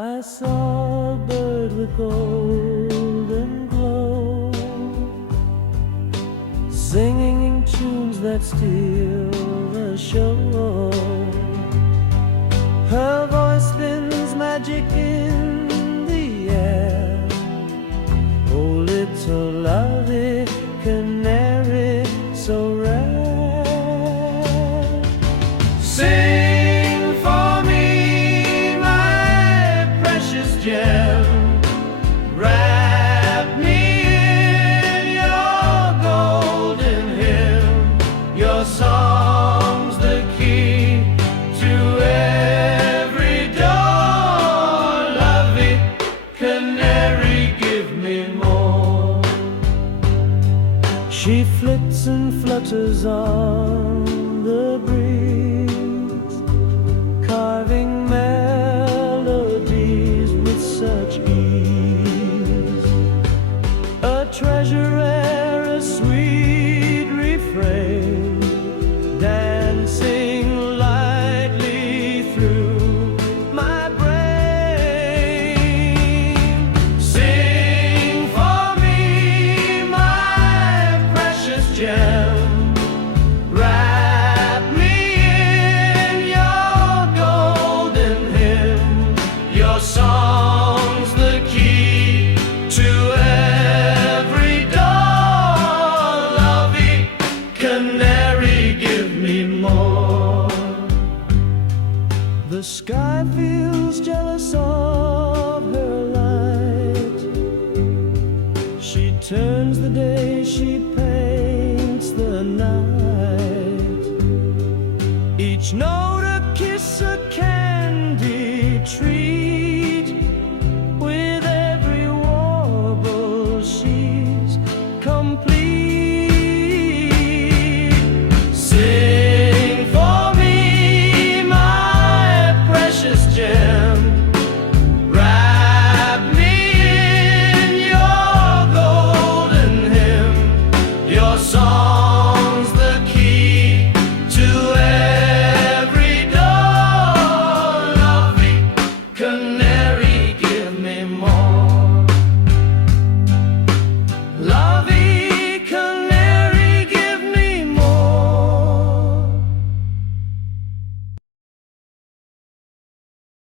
I saw a bird with golden glow, singing tunes that steal the show. Her voice spins magic in the air. Oh, little lovely canary, so rare. Sing for me, my precious gem. Wrap me in your golden hymn. Your song's the key to every door. Lovely canary, give me more. She flits and flutters on